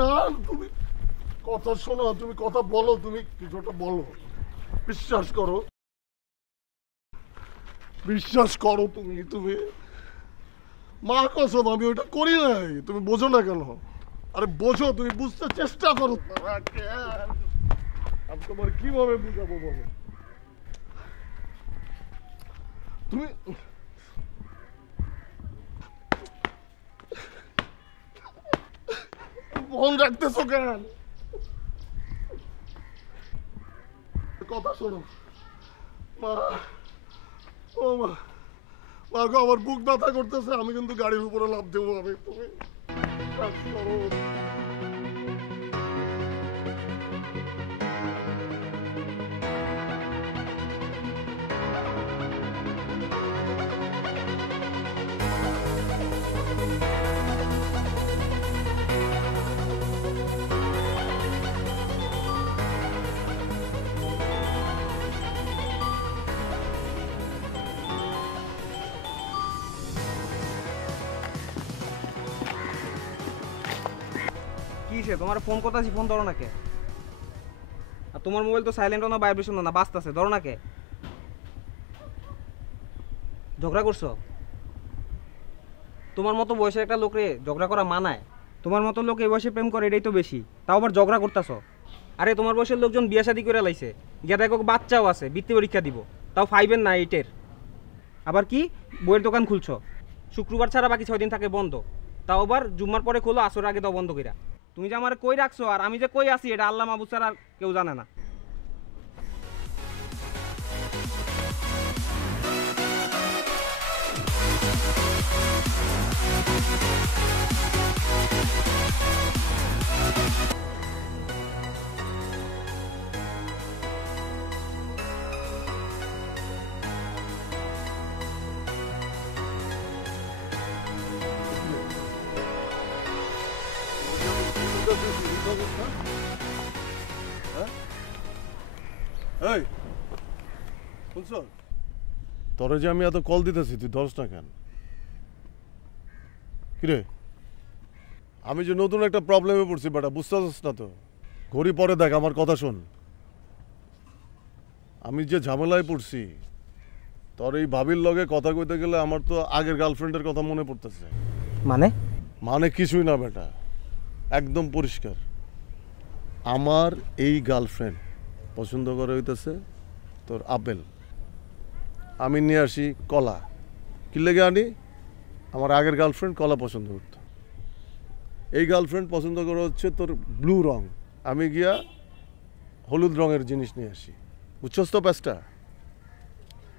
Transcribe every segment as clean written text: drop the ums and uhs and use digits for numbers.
না তুমি কথা শোনো, তুমি কথা বলো, তুমি কিছুটা বলো। বিশ্বাস করো, বিশ্বাস করো। তুমি মা কসম আমি ওটা করি নাই। তুমি বোঝো না কেন? আরে বোঝো, তুমি বুঝতে চেষ্টা করো। আমি তোমার কিভাবে বুঝাবো বলো? তুমি ফোন রাখতেছো কেন? কথা শোনো মা। ও মা, মা গো আমার বুক ব্যথা করতেছে, আমি কিন্তু গাড়ির উপরে লাফ দেবো। আমি তুমি কাজ করো। তোমার ফোন করতেছি, ফোন ধরো না কে? আর তোমার মোবাইল তো সাইলেন্ট না, ভাইব্রেশন না, বাজতেছে, ধরো না কে? ঝগড়া করছো? তোমার মতো বয়সের একটা লোকরে ঝগড়া করা মানায়? তোমার মতো লোক এই বয়সে প্রেম করে, এটাই তো বেশি, তাও আবার ঝগড়া করতেছো। আরে তোমার বয়সের লোকজন বিয়ে শাদী করে লাইছে, গিয়া দেখো বাচ্চাও আছে, বৃত্তি পরীক্ষা দিব, তাও 5 না 8। আবার কি বইয়ের দোকান খুলছো? শুক্রবার ছাড়া বাকি 6 দিন থাকে বন্ধ, তাও আবার জুম্মার পরে খোলো, আসর আগে দাও বন্ধ কইরা। তুমি যে আমার কই রাখছো আর আমি যে কই আছি এটা আল্লাহ মাহবুব ছাড়া আর কেউ জানে না। তোরে যে আমি এত কল দিতেছি, তুই ধরস না কেন? কিরে, আমি যে নতুন একটা প্রবলেমে পড়ছি বেটা, বুঝতেছিস না তো? ঘড়ি পরে দেখ, আমার কথা শোন। আমি যে ঝামেলায় পড়ছি, তোর এই ভাবির লগে কথা কইতে গেলে আমার তো আগের গার্লফ্রেন্ডের কথা মনে পড়তেছে। মানে কিছুই না বেটা, একদম পরিষ্কার। আমার এই গার্লফ্রেন্ড পছন্দ করে হইতেছে তোর আপেল। আমি নিয়ে আসি কলা। কি লেগে আনি? আমার আগের গার্লফ্রেন্ড কলা পছন্দ করতো। এই গার্লফ্রেন্ড পছন্দ করে হচ্ছে তোর ব্লু রং, আমি গিয়া হলুদ রঙের জিনিস নিয়ে আসি। বুঝছস তো প্যাচটা?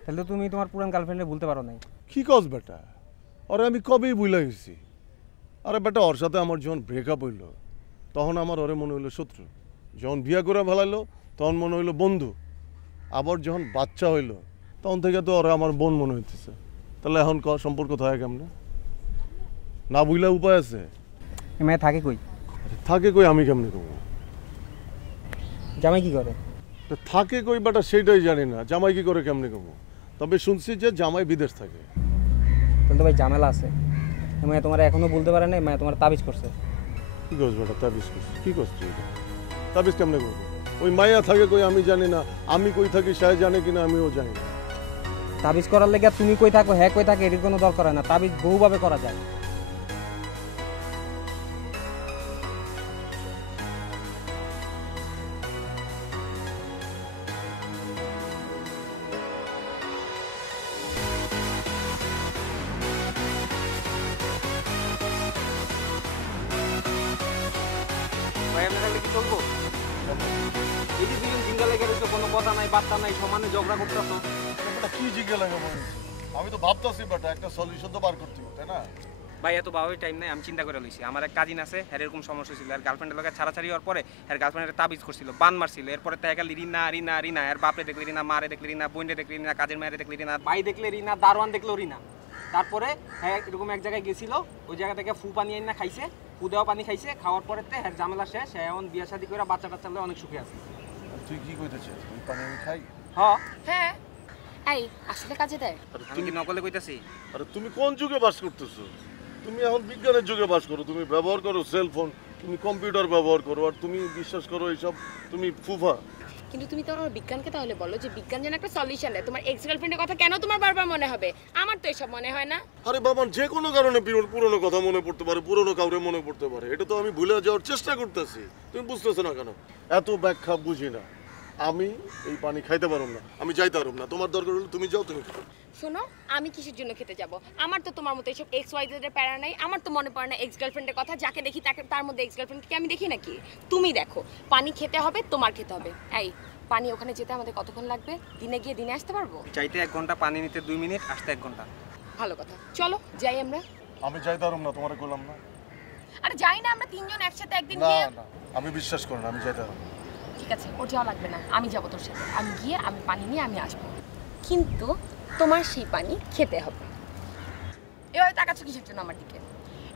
তাহলে তুমি তোমার পুরান গার্লফ্রেন্ডে ভুলতে পারো নাই? কি কস বেটা? আরে আমি কবেই ভুলে গেছি। আরে বেটা, ওর সাথে আমার যখন ব্রেকআপ হইলো তখন আমার ওরে মনে হইলো শত্রু, যখন বিয়া করে ফেলাইলো তখন মনে হইলো বন্ধু, আবার যখন বাচ্চা হইলো তখন থেকে তো ওরা আমার বোন মনে হইতেছে। তাহলে এখন সম্পর্ক থাকে কেমনে? না বুঝলে উপায় আছে? মেয়ে থাকে কই? থাকে কই আমি কেমনে কমো? জামাই কি করে? থাকে কই বেটা সেইটাই জানি না, জামাই কি করে কেমনে কমো। তবে শুনছি যে জামাই বিদেশ থাকে। তাহলে তো ভাই ঝামেলা আছে। মেয়ে তোমার এখনো বলতে পারে না, মেয়ে তোমার তাবিজ করছে। কি করছ বেটা? তাবিজ করছে? কি করছ তুই? তাবিজ কেমনে করবো? ওই মাইয়া থাকে কই আমি জানি না, আমি কই থাকি সে জানে কিনা আমিও জানি না। তাবিজ করার লেগে তুমি কই থাকো হ্যাঁ কই থাকে এর কোনো দরকার হয় না, তাবিজ বহুভাবে করা যায়। কোনো কথা নাই বার্তা নাই, সমানে ঝগড়া করতেছো। কি জিজ্ঞে লাগে? আমি তো ভাবতেছি বেটা একটা সলিউশন তো বার করতে হবে, তাই না? ভাই এত বাবাই টাইম নাই, আমি চিন্তা করে লইছি। আমার এক কাজিন আছে, হ্যাঁ এরকম সমস্যা ছিল, আর গার্লফ্রেন্ডের লগে ছাড়াছাড়ি হওয়ার পরে আর গার্লফ্রেন্ডের তাবিজ করছিল, বান মারছিল। এরপরে দেখা গেল রিনা রিনা রিনা, আর বাপরে দেখলে রিনা, মারে দেখলে রিনা, বোনরে দেখলে রিনা, কাজের মায়ের দেখলে রিনা, ভাই দেখলে রিনা, দারোয়ান দেখলো রিনা। তারপরে হ্যাঁ এরকম এক জায়গায় গেছিল, ওই জায়গা থেকে ফু পানি আইনা খাইছে, ফু দেওয়া পানি খাইছে, খাওয়ার পরে হ্যাঁ ঝামেলা শেষ, হ্যাঁ এখন বিয়ে শাদী করে বাচ্চা টাচ্চা অনেক সুখে আছে। তুই কি কইতেছিস? তুই পানি আমি খাই? হ্যাঁ এই আসলে কাজে দেয়। আমি কি নকলে কইতাছি? আরে তুমি কোন যুগে বাস করতেছো? তুমি এখন বিজ্ঞানের যুগে বাস করো। তুমি ব্যবহার করো সেলফোন, তুমি কম্পিউটার ব্যবহার করো আর তুমি বিশ্বাস করো এইসব, তুমি ফুফা। কিন্তু তুমি তো আমার বিজ্ঞানকে তাহলে বলো যে বিজ্ঞান যেন একটা সলিউশন দেয়। তোমার এক্স গার্লফ্রেন্ডের কথা কেন তোমার বারবার মনে হবে? আমার তো এসব মনে হয় না। আরে বাবা, যে কোনো কারণে পুরনো কথা মনে পড়তে পারে, পুরনো কাউরে মনে পড়তে পারে, এটা তো আমি ভুলে যাওয়ার চেষ্টা করতেছি। তুমি বুঝতেছো না কেন? এত ব্যাখ্যা বুঝি না। আমি এই পানি খাইতে পারব না, আমি যাইতে পারব না। তোমার দরকার হলে তুমি যাও, তুমি খাও। শোনো, আমি কিসের জন্য খেতে যাব? আমার তো তোমার মতো এইসব এক্স ওয়াই জেড এর প্যারা নাই। আমার তো মনে পড়ে না এক্স গার্লফ্রেন্ডের কথা। যাকে দেখি তাকে, তার মধ্যে এক্স গার্লফ্রেন্ডকে আমি দেখি নাকি? তুমি দেখো, পানি খেতে হবে, তোমার খেতে হবে। এই পানি ওখানে যেতে আমাদের কতক্ষণ লাগবে? দিনে গিয়ে দিনে আসতে পারবো? চাইতে 1 ঘন্টা, পানি নিতে 2 মিনিট, আসতে 1 ঘন্টা। ভালো কথা, চলো যাই আমরা। আমি যাইতে পারব না, তোমারে কইলাম না। আরে যাই না আমরা তিনজন একসাথে একদিন না গিয়ে। না, আমি বিশ্বাস করি না, আমি যাইতে পারব না। ঠিক আছে, ওর যাওয়া লাগবে না, আমি যাবো তোর সাথে। আমি গিয়ে আমি পানি নিয়ে আমি আসবো, কিন্তু তোমার সেই পানি খেতে হবে। এভাবে তাকাচ্ছ কিসের জন্য আমার দিকে?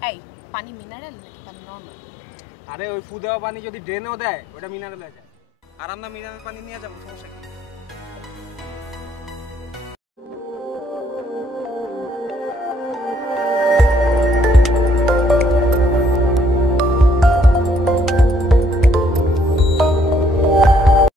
এই পানি মিনারেল নাকি পানি নর্মাল? আরে ওই ফু দেওয়া পানি যদি ড্রেনেও দেয় ওটা মিনারেল হয়ে যায়। আর আমরা মিনারেল পানি নিয়ে যাবো, সমস্যা কি?